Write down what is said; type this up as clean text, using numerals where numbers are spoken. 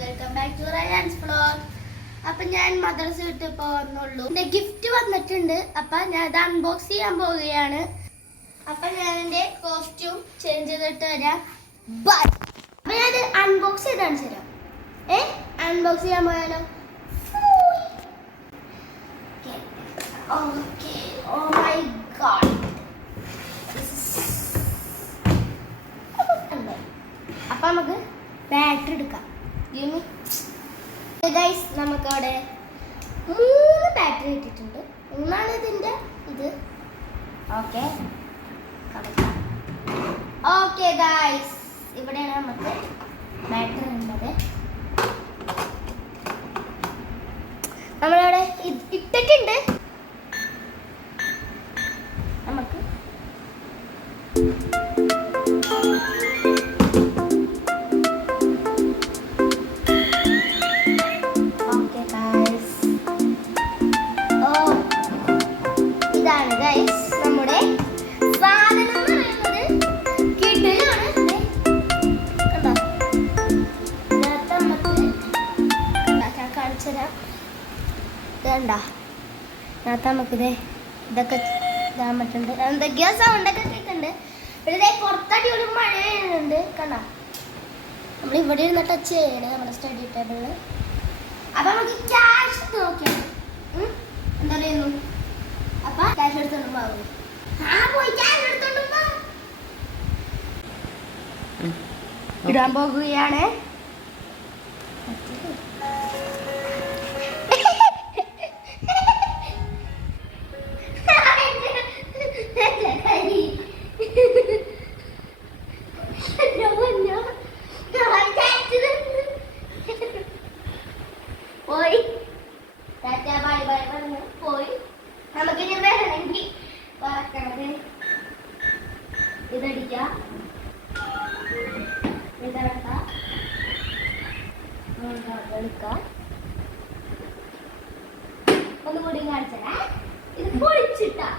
Welcome back to Ryan's vlog. അപ്പം ഞാൻ മദ്രസ വിട്ട് ഇപ്പോൾ വന്നുള്ളൂ. എൻ്റെ ഗിഫ്റ്റ് വന്നിട്ടുണ്ട്. അപ്പം ഞാൻ ഇത് അൺബോക്സ് ചെയ്യാൻ പോവുകയാണ്. അപ്പം ഞാൻ എൻ്റെ കോസ്റ്റ്യൂം ചേഞ്ച് ചെയ്തിട്ട് വരാം. അപ്പം ഞാനത് അൺബോക്സ് ചെയ്ത് കാണിച്ചു തരാം. അൺബോക്സ് ചെയ്യാൻ പോയാലോ? ഓക്കെ. Oh my God. അപ്പം നമുക്ക് ബാറ്ററി എടുക്കാം. ഗൈസ്, നമുക്കവിടെ 3 ബാറ്ററി ഇട്ടിട്ടുണ്ട്. 3 ഇതിൻ്റെ ഇത്. ഓക്കെ ഓക്കെ ഗൈസ്, ഇവിടെയാണ് നമുക്ക് ബാറ്ററി ഉള്ളത്. നമ്മളവിടെ ഇട്ടിട്ടുണ്ട്. നമുക്ക് നമുക്കിത് ഇതൊക്കെ ഇടാൻ പറ്റുന്നുണ്ട്. എന്തൊക്കെയോ സൗണ്ടൊക്കെ കേൾക്കുന്നുണ്ട്. പിന്നെ പുറത്തടി ഒരു മഴ ചെയ്യുന്നുണ്ട്. കണ്ടോ, നമ്മൾ ഇവിടെ ഇരുന്ന് ടച്ച് ചെയ്യണേ നമ്മുടെ സ്റ്റഡി ടേബിളിൽ. അപ്പം നമുക്ക് ക്യാഷ് നോക്കിയാണ് എന്താ പറയുന്നു. അപ്പം ക്യാഷ് എടുത്തോണ്ട് പോകും. പോയി ക്യാഷ് എടുത്തോണ്ട് ഇടാൻ പോകുകയാണ്. പോയി ബൈ ബൈ പറഞ്ഞു പോയി. നമുക്കിനി വരണമെങ്കിൽ ഇതടിക്കാം, ഇതെടുക്കാം, എടുക്കാം. ഒന്നുകൂടി കാണിച്ചാ ഇത് പൊളിച്ചിട്ടാ.